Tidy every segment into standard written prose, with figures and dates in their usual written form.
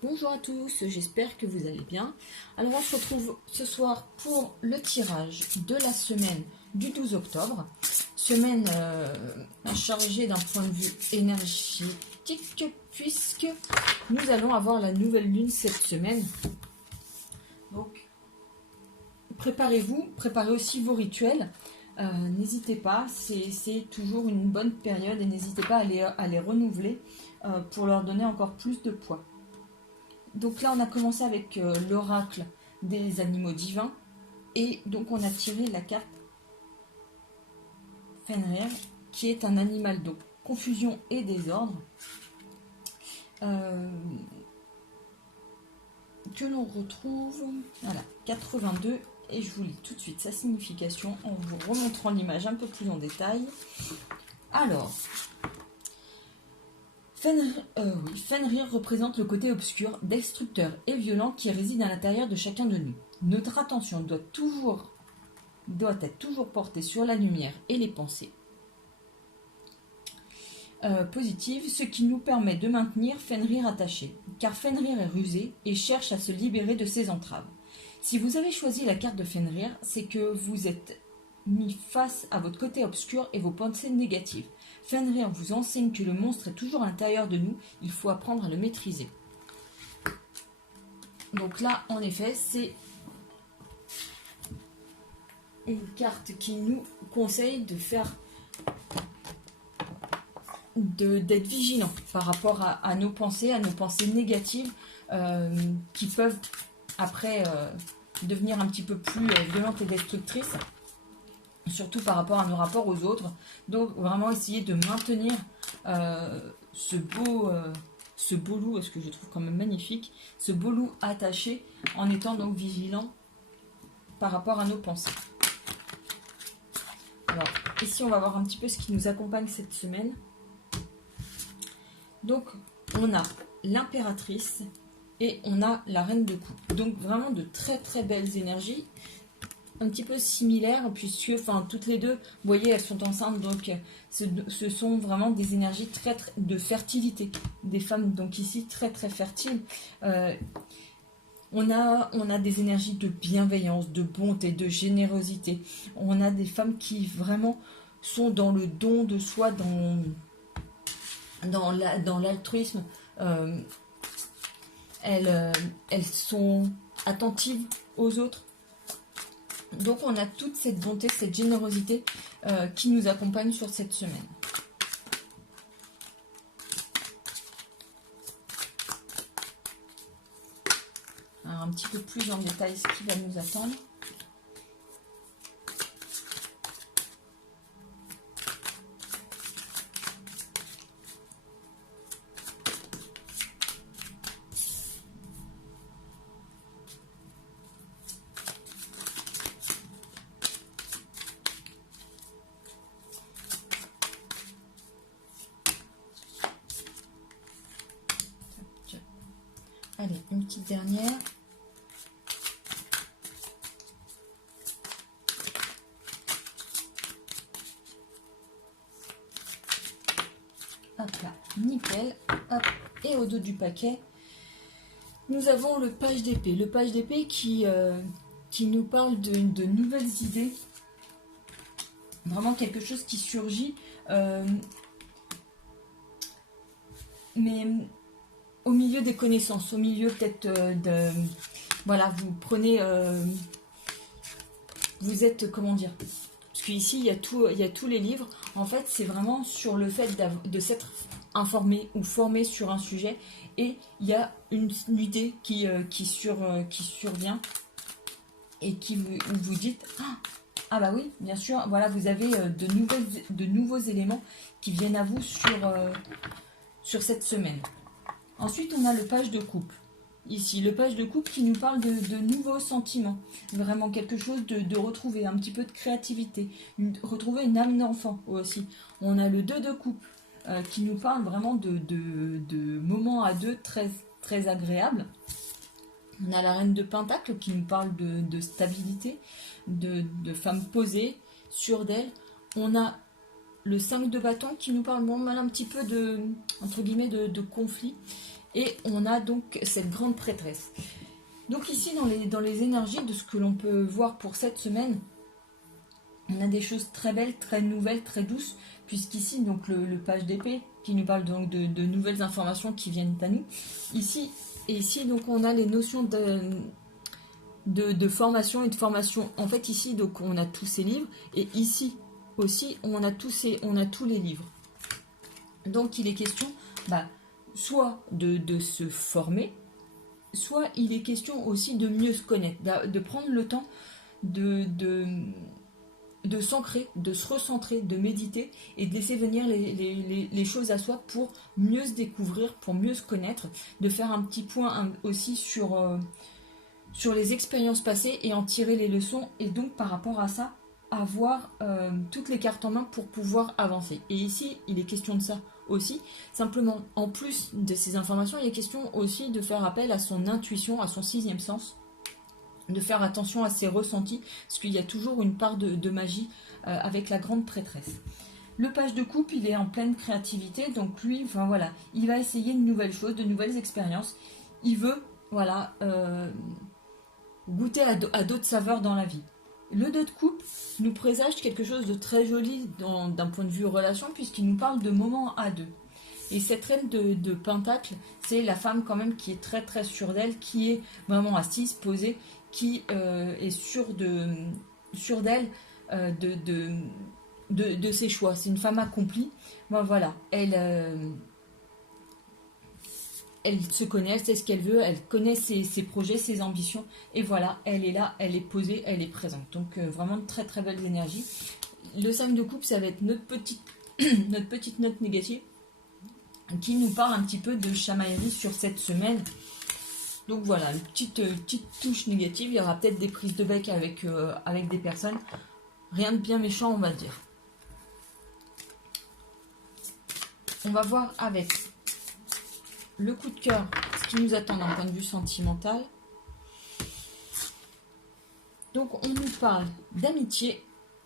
Bonjour à tous, j'espère que vous allez bien. Alors on se retrouve ce soir pour le tirage de la semaine du 12 octobre. Semaine chargée d'un point de vue énergétique puisque nous allons avoir la nouvelle lune cette semaine. Donc préparez-vous, préparez aussi vos rituels. N'hésitez pas, c'est toujours une bonne période et n'hésitez pas à les renouveler pour leur donner encore plus de poids. Donc là, on a commencé avec l'oracle des animaux divins. Et donc, on a tiré la carte Fenrir, qui est un animal d'eau. Confusion et désordre. Que l'on retrouve, voilà, 82. Et je vous lis tout de suite sa signification en vous remontrant l'image un peu plus en détail. Alors... Fenrir représente le côté obscur, destructeur et violent qui réside à l'intérieur de chacun de nous. Notre attention doit être toujours portée sur la lumière et les pensées positives, ce qui nous permet de maintenir Fenrir attaché, car Fenrir est rusé et cherche à se libérer de ses entraves. Si vous avez choisi la carte de Fenrir, c'est que vous êtes mis face à votre côté obscur et vos pensées négatives. Fenrir vous enseigne que le monstre est toujours à l'intérieur de nous, il faut apprendre à le maîtriser. Donc là, en effet, c'est une carte qui nous conseille d'être vigilant par rapport à nos pensées négatives qui peuvent après devenir un petit peu plus violentes et destructrices. Surtout par rapport à nos rapports aux autres. Donc vraiment essayer de maintenir ce beau loup, parce que je trouve quand même magnifique, ce beau loup attaché en étant donc vigilant par rapport à nos pensées. Alors ici on va voir un petit peu ce qui nous accompagne cette semaine. Donc on a l'impératrice et on a la reine de coupe. Donc vraiment de très très belles énergies. Un petit peu similaires puisque toutes les deux, vous voyez, elles sont enceintes, donc ce sont vraiment des énergies très de fertilité, des femmes donc ici très très fertiles. On a des énergies de bienveillance, de bonté, de générosité. On a des femmes qui vraiment sont dans le don de soi, dans l'altruisme. Elles sont attentives aux autres. Donc on a toute cette bonté, cette générosité qui nous accompagne sur cette semaine. Alors un petit peu plus en détail ce qui va nous attendre. Allez, une petite dernière. Hop là, nickel. Hop, et au dos du paquet, nous avons le page d'épée. Le page d'épée qui nous parle de nouvelles idées. Vraiment quelque chose qui surgit. Mais... au milieu des connaissances, au milieu peut-être voilà, vous prenez... vous êtes, comment dire... Parce qu'ici, il y a tous les livres. En fait, c'est vraiment sur le fait de s'être informé ou formé sur un sujet. Et il y a une idée qui survient. Et où vous dites... Ah bah oui, bien sûr, voilà, vous avez de nouveaux éléments qui viennent à vous sur cette semaine. Ensuite, on a le page de coupe. Ici, le page de coupe qui nous parle de nouveaux sentiments. Vraiment quelque chose de retrouver, un petit peu de créativité. Retrouver une âme d'enfant aussi. On a le 2 de coupe qui nous parle vraiment de moments à deux très, très agréables. On a la reine de pentacle qui nous parle de stabilité, de femmes posées, sûres d'elles. On a le 5 de bâton qui nous parle bon, un petit peu de, entre guillemets, de conflit. Et on a donc cette grande prêtresse. Donc ici, dans les énergies de ce que l'on peut voir pour cette semaine, on a des choses très belles, très nouvelles, très douces, puisqu'ici, donc le page d'épée, qui nous parle donc de nouvelles informations qui viennent à nous. Ici, donc on a les notions de formation et de formation. En fait, ici, donc on a tous ces livres, et ici aussi, on a tous les livres. Donc il est question, soit de se former, soit il est question aussi de mieux se connaître, de prendre le temps de s'ancrer, de se recentrer, de méditer et de laisser venir les choses à soi pour mieux se découvrir, pour mieux se connaître, de faire un petit point aussi sur les expériences passées et en tirer les leçons, et donc par rapport à ça, avoir toutes les cartes en main pour pouvoir avancer. Et ici, il est question de ça aussi. Simplement, en plus de ces informations, il est question aussi de faire appel à son intuition, à son sixième sens, de faire attention à ses ressentis, parce qu'il y a toujours une part de magie avec la grande prêtresse. Le page de coupe, il est en pleine créativité, donc lui, voilà, il va essayer de nouvelles choses, de nouvelles expériences. Il veut, voilà, goûter à d'autres saveurs dans la vie. Le 2 de coupe nous présage quelque chose de très joli d'un point de vue relation, puisqu'il nous parle de moments à deux. Et cette reine de Pentacle, c'est la femme quand même qui est très très sûre d'elle, qui est vraiment assise, posée, qui est sûre d'elle, de ses choix. C'est une femme accomplie. Voilà, elle se connaît, elle sait ce qu'elle veut, elle connaît ses projets, ses ambitions, et voilà, elle est là, elle est posée, elle est présente. Donc vraiment très très belles énergies. Le 5 de coupe, ça va être notre petite note négative qui nous parle un petit peu de chamaillerie sur cette semaine. Donc voilà, une petite touche négative. Il y aura peut-être des prises de bec avec des personnes. Rien de bien méchant, on va dire. On va voir avec le coup de cœur, ce qui nous attend d'un point de vue sentimental. Donc on nous parle d'amitié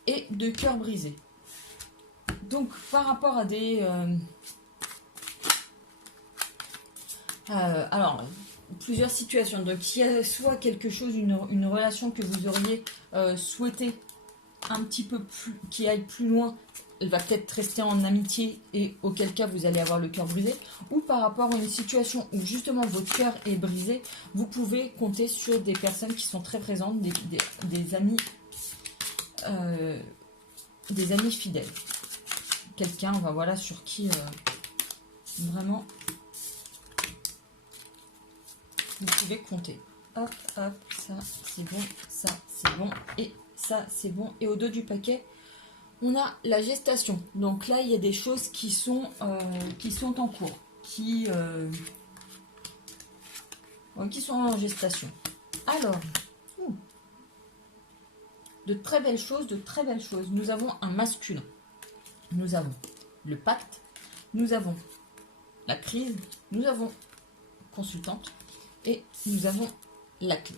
et de cœur brisé. Donc par rapport à des... alors, plusieurs situations. Donc il y a soit quelque chose, une relation que vous auriez souhaité un petit peu plus, qui aille plus loin, elle va peut-être rester en amitié et auquel cas vous allez avoir le cœur brisé, ou par rapport à une situation où justement votre cœur est brisé, vous pouvez compter sur des personnes qui sont très présentes, des amis fidèles. Quelqu'un, voilà, sur qui vraiment vous pouvez compter. Hop, hop, ça c'est bon, ça c'est bon, et ça c'est bon. Et au dos du paquet, on a la gestation. Donc là, il y a des choses qui sont en cours, qui sont en gestation. Alors, de très belles choses, Nous avons un masculin. Nous avons le pacte. Nous avons la crise. Nous avons consultante. Et nous avons la clé.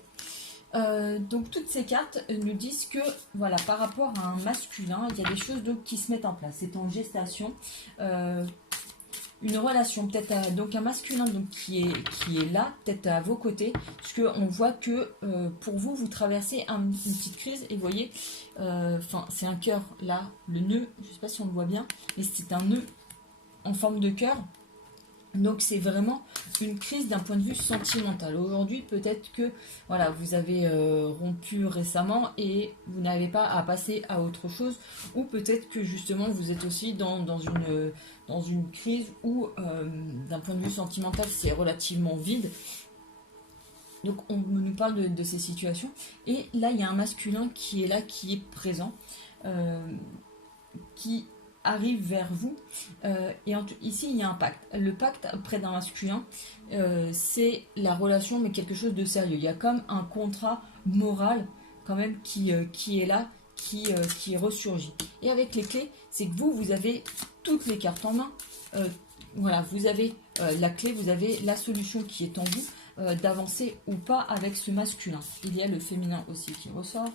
Donc toutes ces cartes nous disent que voilà, par rapport à un masculin, il y a des choses donc qui se mettent en place. C'est en gestation, une relation peut-être donc un masculin donc qui est là, peut-être à vos côtés, parce que on voit que pour vous, vous traversez une petite crise et vous voyez, c'est un cœur là, le nœud, je sais pas si on le voit bien, mais c'est un nœud en forme de cœur. Donc c'est vraiment une crise d'un point de vue sentimental. Aujourd'hui, peut-être que voilà, vous avez rompu récemment et vous n'avez pas à passer à autre chose, ou peut-être que justement vous êtes aussi dans une crise où d'un point de vue sentimental c'est relativement vide. Donc on nous parle de ces situations. Et là il y a un masculin qui est là, qui est présent, qui arrive vers vous, et ici il y a un pacte. Le pacte auprès d'un masculin, c'est la relation, mais quelque chose de sérieux. Il y a comme un contrat moral quand même qui est là, qui ressurgit. Et avec les clés, c'est que vous avez toutes les cartes en main. Voilà, vous avez la clé, vous avez la solution qui est en vous, d'avancer ou pas avec ce masculin. Il y a le féminin aussi qui ressort.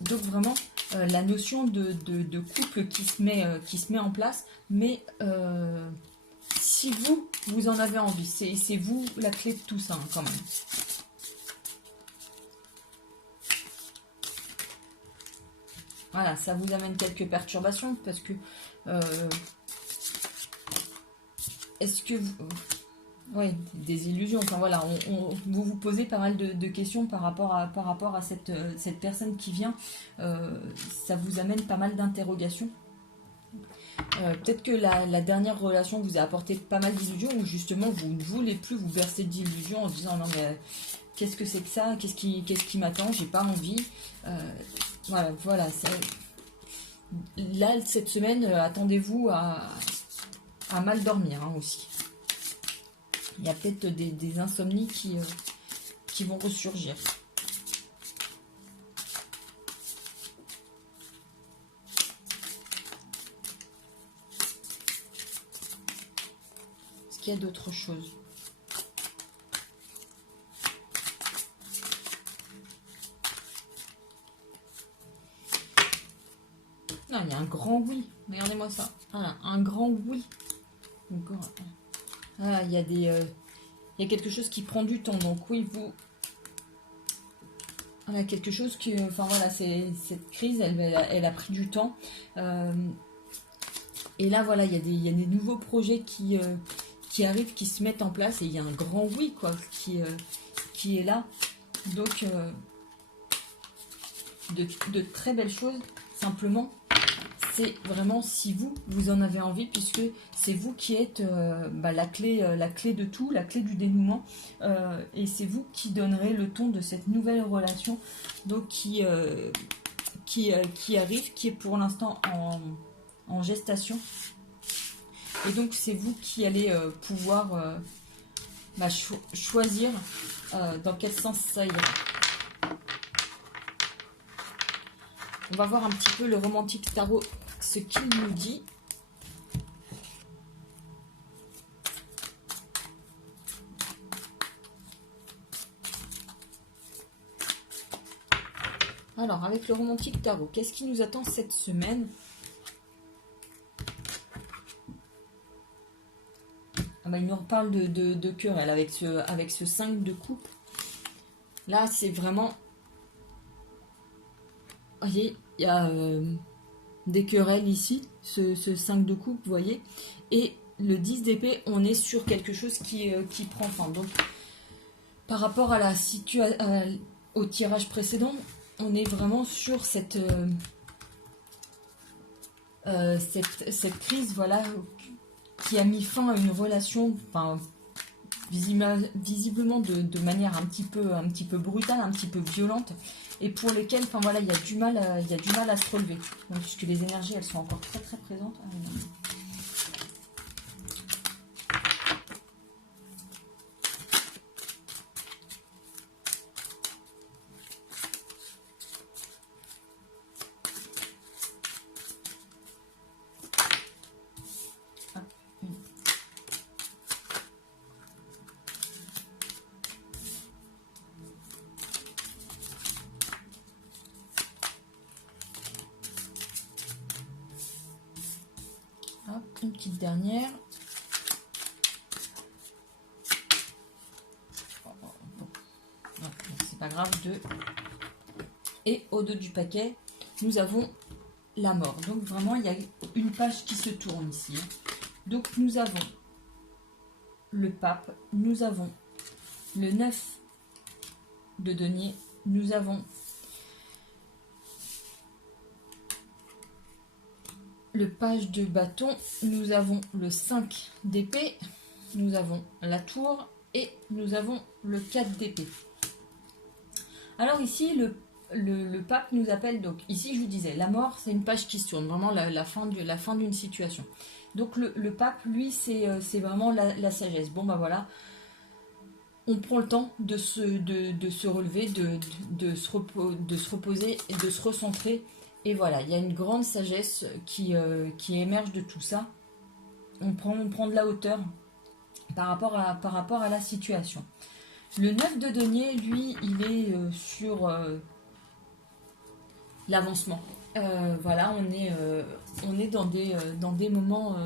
Donc vraiment, la notion de couple qui se met en place, mais si vous en avez envie, c'est vous la clé de tout ça, hein, quand même. Voilà, ça vous amène quelques perturbations, parce que... est-ce que vous... Oui, des illusions. Enfin voilà, vous vous posez pas mal de questions par rapport à cette personne qui vient. Ça vous amène pas mal d'interrogations. Peut-être que la dernière relation vous a apporté pas mal d'illusions, ou justement vous ne voulez plus vous bercer d'illusions en disant non mais qu'est-ce que c'est que ça, qu'est-ce qui m'attend, j'ai pas envie. Voilà. Là cette semaine, attendez-vous à mal dormir, hein, aussi. Il y a peut-être des insomnies qui vont ressurgir. Est-ce qu'il y a d'autres choses? Non, il y a un grand oui. Regardez-moi ça. Voilà, un grand oui. Ah, il y a quelque chose qui prend du temps. Donc oui, voilà, quelque chose qui... Enfin voilà, cette crise, elle a pris du temps. Et là, voilà, il y a des nouveaux projets qui arrivent, qui se mettent en place. Et il y a un grand oui, quoi, qui est là. Donc, de très belles choses, simplement. C'est vraiment si vous en avez envie, puisque c'est vous qui êtes la clé de tout, la clé du dénouement, et c'est vous qui donnerez le ton de cette nouvelle relation, donc qui arrive, qui est pour l'instant en gestation, et donc c'est vous qui allez pouvoir choisir dans quel sens ça ira. On va voir un petit peu le romantique tarot, ce qu'il nous dit. Alors, avec le romantique tarot, qu'est-ce qui nous attend cette semaine? Il nous reparle de querelle avec ce 5 de coupe. Là, c'est vraiment... Vous voyez, il y a des querelles ici, ce 5 de coupe, vous voyez. Et le 10 d'épée, on est sur quelque chose qui prend fin. Donc, par rapport à la au tirage précédent, on est vraiment sur cette crise, voilà, qui a mis fin à une relation, enfin, visiblement de manière un petit peu brutale, un petit peu violente, et pour lesquelles, enfin voilà, il y a du mal à se relever. Donc, puisque les énergies, elles sont encore très très présentes. Une petite dernière. C'est pas grave. Et au dos du paquet, nous avons la mort. Donc vraiment, il y a une page qui se tourne ici. Donc nous avons le pape, nous avons le 9 de denier, nous avons le page de bâton, nous avons le 5 d'épée, nous avons la tour et nous avons le 4 d'épée. Alors ici, le pape nous appelle, donc ici je vous disais, la mort c'est une page qui se tourne, vraiment la fin d'une situation. Donc le pape, lui, c'est vraiment la sagesse. Bon bah voilà, on prend le temps de se relever, de se reposer et de se recentrer. Et voilà, il y a une grande sagesse qui émerge de tout ça. On prend de la hauteur par rapport à la situation. Le 9 de denier, lui, il est sur l'avancement. voilà, on est dans des moments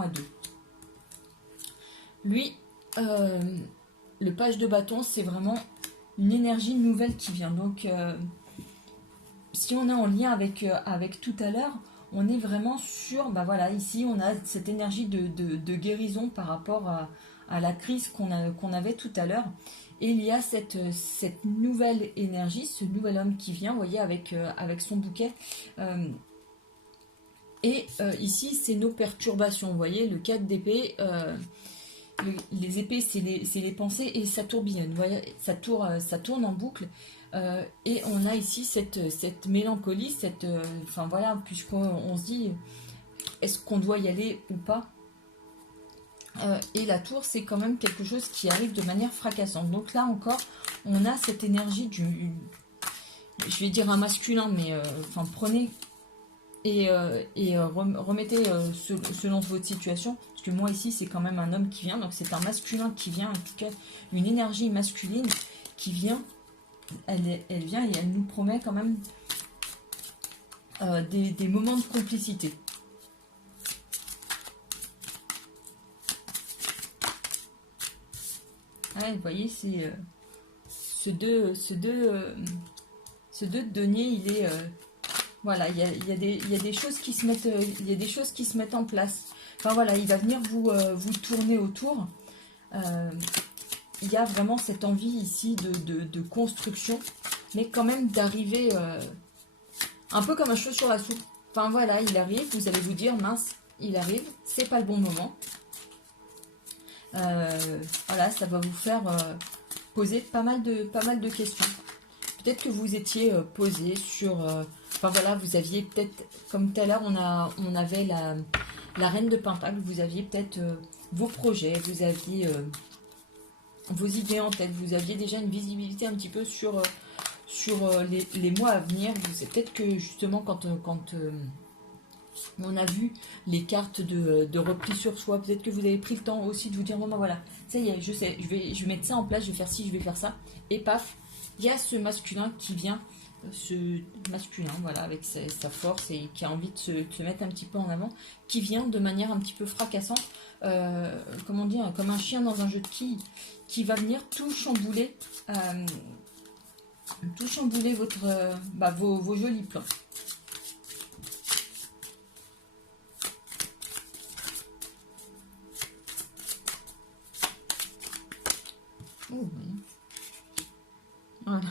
à deux. Lui, le page de bâton, c'est vraiment une énergie nouvelle qui vient. Donc, si on est en lien avec tout à l'heure, on est vraiment sur, bah voilà, ici on a cette énergie de guérison par rapport à la crise qu'on avait tout à l'heure. Et il y a cette nouvelle énergie, ce nouvel homme qui vient, vous voyez, avec son bouquet. Ici, c'est nos perturbations. Vous voyez, le 4 d'épée, les épées, c'est les pensées et ça tourbillonne. Vous voyez, ça tourne en boucle. Et on a ici cette mélancolie, enfin voilà, puisqu'on se dit, est-ce qu'on doit y aller ou pas? Et la tour, c'est quand même quelque chose qui arrive de manière fracassante. Donc là encore, on a cette énergie je vais dire un masculin, mais enfin prenez et remettez selon votre situation. Parce que moi ici, c'est quand même un homme qui vient, donc c'est un masculin qui vient, en tout cas une énergie masculine qui vient. Elle vient et elle nous promet quand même des moments de complicité. Ouais, vous voyez, c'est ce 2 de denier, il est voilà, il y a des choses qui se mettent il y a des choses qui se mettent en place. Enfin voilà, il va venir vous tourner autour. Il y a vraiment cette envie ici de construction, mais quand même d'arriver un peu comme un cheveu sur la soupe. Enfin voilà, il arrive, vous allez vous dire, mince, il arrive, c'est pas le bon moment. Voilà, ça va vous faire poser pas mal de questions. Peut-être que vous étiez posé sur... enfin voilà, vous aviez peut-être, comme tout à l'heure, on avait la reine de Pentacle, vous aviez peut-être vos projets, vous aviez vos idées en tête, vous aviez déjà une visibilité un petit peu sur les mois à venir. C'est peut-être que justement quand on a vu les cartes de repli sur soi, peut-être que vous avez pris le temps aussi de vous dire, bon ben voilà, ça y est, je sais, je vais mettre ça en place, je vais faire ci, je vais faire ça, et paf, il y a ce masculin qui vient, ce masculin, voilà, avec sa force et qui a envie de se mettre un petit peu en avant, qui vient de manière un petit peu fracassante, comment dire, comme un chien dans un jeu de quilles, qui va venir tout chambouler vos jolis plans. Oh, oui. Voilà.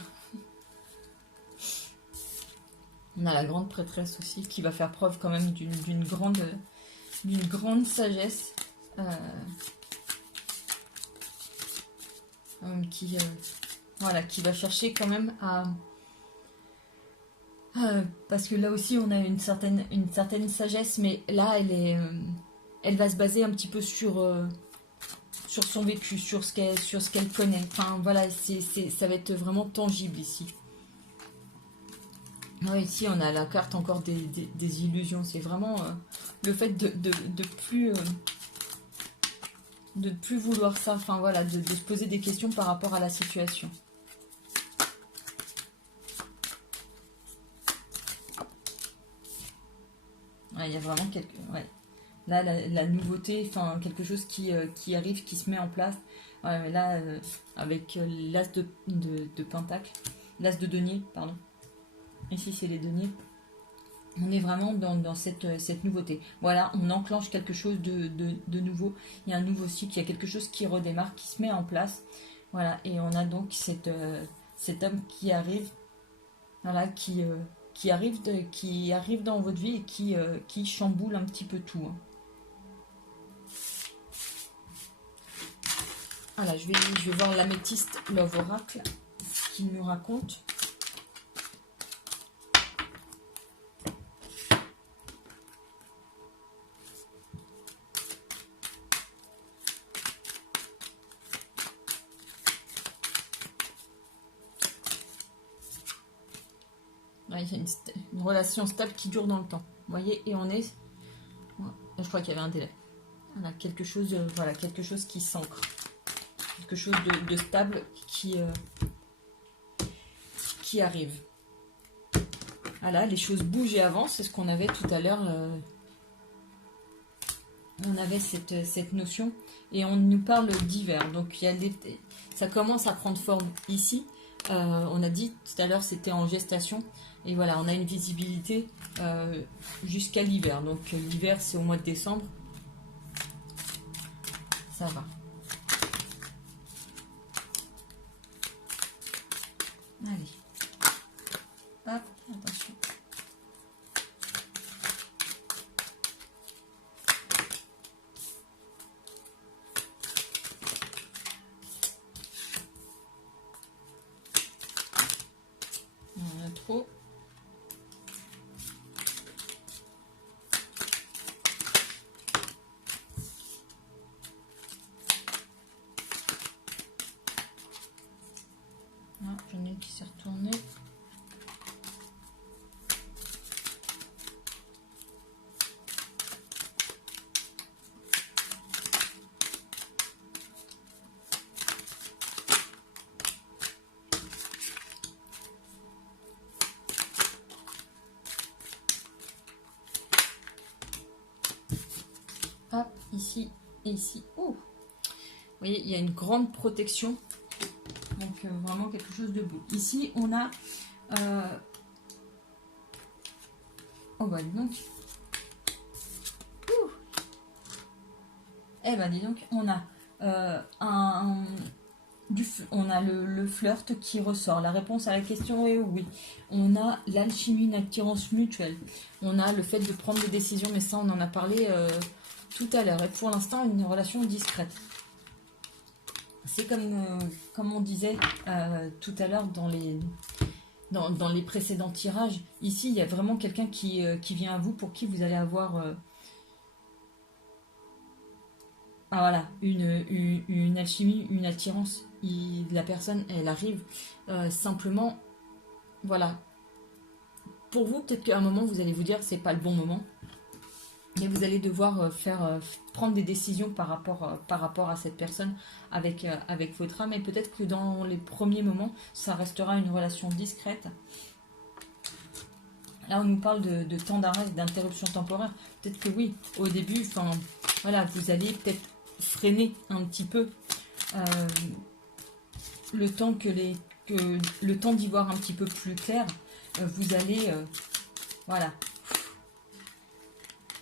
On a la grande prêtresse aussi qui va faire preuve quand même d'une grande sagesse, voilà, qui va chercher quand même à parce que là aussi on a une certaine sagesse, mais là elle va se baser un petit peu sur son vécu, sur ce qu'elle connaît. Enfin voilà, ça va être vraiment tangible ici. Ouais, ici on a la carte encore des illusions. C'est vraiment le fait de plus vouloir ça. Enfin voilà, de se poser des questions par rapport à la situation. Ouais, il y a vraiment ouais. Là, la nouveauté, enfin quelque chose qui arrive, qui se met en place. Ouais, là, avec l'as de pentacle, l'as de denier, pardon. Ici, c'est les deniers. On est vraiment dans cette nouveauté. Voilà, on enclenche quelque chose de nouveau. Il y a un nouveau cycle, il y a quelque chose qui redémarre, qui se met en place. Voilà, et on a donc cet homme qui arrive, voilà, qui arrive dans votre vie et qui chamboule un petit peu tout. Hein. Voilà, je vais voir l'améthyste Love Oracle, ce qu'il nous raconte. Ouais, il y a une relation stable qui dure dans le temps. Vous voyez, et on est... Je crois qu'il y avait un délai. Voilà, quelque chose qui s'ancre. Quelque chose de stable qui arrive. Voilà, les choses bougent et avancent, c'est ce qu'on avait tout à l'heure. On avait cette notion et on nous parle d'hiver. Donc il y a ça commence à prendre forme ici. On a dit tout à l'heure c'était en gestation. Et voilà, on a une visibilité jusqu'à l'hiver. Donc l'hiver c'est au mois de décembre. Ça va. Allez. Hop, attention. On a trop. Ah, j'en ai une qui s'est retournée. Hop, ici et ici. Ouh. Vous voyez, il y a une grande protection. Donc, vraiment quelque chose de beau. Ici, on a... Oh, bah, dis donc. Ouh. Eh ben, dis donc, on a on a le flirt qui ressort. La réponse à la question est oui. On a l'alchimie, une attirance mutuelle. On a le fait de prendre des décisions, mais ça, on en a parlé tout à l'heure. Et pour l'instant, une relation discrète. C'est comme on disait tout à l'heure dans les précédents tirages. Ici, il y a vraiment quelqu'un qui vient à vous pour qui vous allez avoir voilà, une alchimie, une attirance. La personne, elle arrive simplement, voilà. Pour vous, peut-être qu'à un moment, vous allez vous dire c'est pas le bon moment. Mais vous allez devoir prendre des décisions par rapport à cette personne avec votre âme. Et peut-être que dans les premiers moments, ça restera une relation discrète. Là, on nous parle de temps d'arrêt, d'interruption temporaire. Peut-être que oui, au début, voilà, vous allez peut-être freiner un petit peu le temps le temps d'y voir un petit peu plus clair. Vous allez, voilà,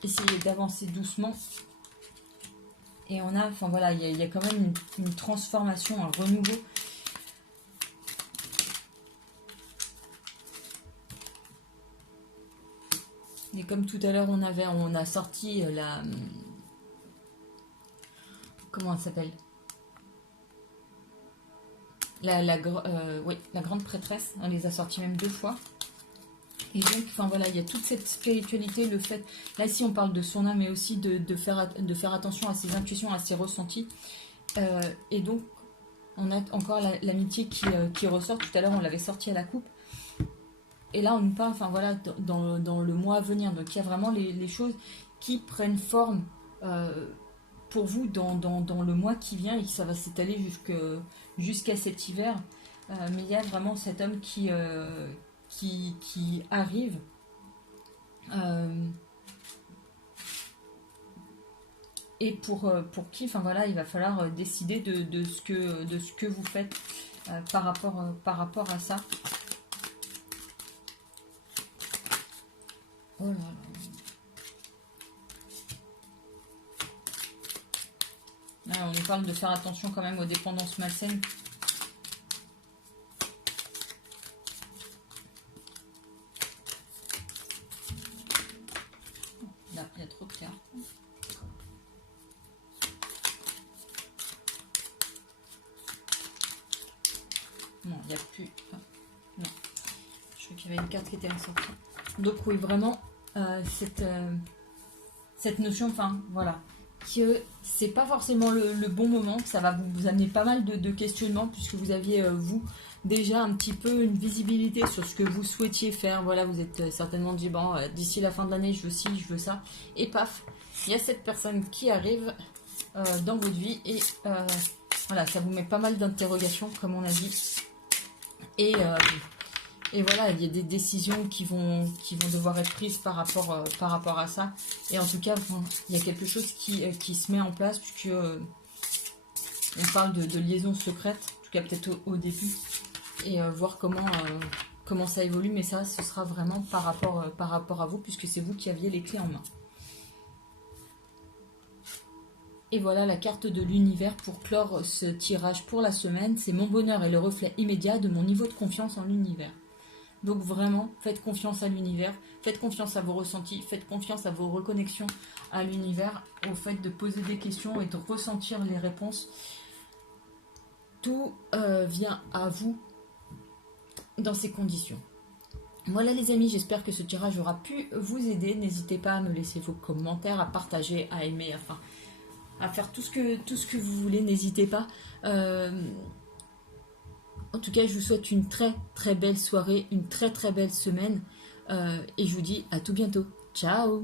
essayer d'avancer doucement. Et on a, voilà, il y a quand même une transformation, un renouveau. Et comme tout à l'heure, on a sorti comment elle s'appelle, oui, la grande prêtresse. On les a sortis même 2 fois. Et donc, voilà, il y a toute cette spiritualité, le fait... Là, ici, on parle de son âme, mais aussi de faire attention à ses intuitions, à ses ressentis. Et donc, on a encore l'amitié qui ressort. Tout à l'heure, on l'avait sorti à la coupe. Et là, on nous parle, voilà, dans le mois à venir. Donc, il y a vraiment les choses qui prennent forme pour vous dans le mois qui vient et que ça va s'étaler jusqu'à cet hiver. Mais il y a vraiment cet homme qui arrive et pour qui, voilà, il va falloir décider de ce que vous faites par rapport à ça. Oh là là. Là, on nous parle de faire attention quand même aux dépendances malsaines. Là, il y a trop de cartes. Non, il n'y a plus... Ah, non. Je crois qu'il y avait une carte qui était ressortie. Donc oui, vraiment, cette notion, voilà, que c'est pas forcément le bon moment, que ça va vous amener pas mal de questionnements, puisque vous aviez, vous, déjà un petit peu une visibilité sur ce que vous souhaitiez faire. Voilà, vous êtes certainement dit, bon, d'ici la fin de l'année, je veux ci, je veux ça. Et paf, il y a cette personne qui arrive dans votre vie. Et voilà, ça vous met pas mal d'interrogations, comme on a dit. Et Et voilà, il y a des décisions qui vont devoir être prises par rapport à ça. Et en tout cas, bon, il y a quelque chose qui se met en place, puisque on parle de liaison secrète, en tout cas peut-être au début, et voir comment ça évolue. Mais ça, ce sera vraiment par rapport à vous, puisque c'est vous qui aviez les clés en main. Et voilà la carte de l'univers pour clore ce tirage pour la semaine. C'est mon bonheur est le reflet immédiat de mon niveau de confiance en l'univers. Donc vraiment, faites confiance à l'univers, faites confiance à vos ressentis, faites confiance à vos reconnexions à l'univers, au fait de poser des questions et de ressentir les réponses. Tout vient à vous dans ces conditions. Voilà les amis, j'espère que ce tirage aura pu vous aider. N'hésitez pas à me laisser vos commentaires, à partager, à aimer, enfin à faire tout ce que vous voulez, n'hésitez pas. En tout cas, je vous souhaite une très très belle soirée, une très très belle semaine. Et je vous dis à tout bientôt. Ciao!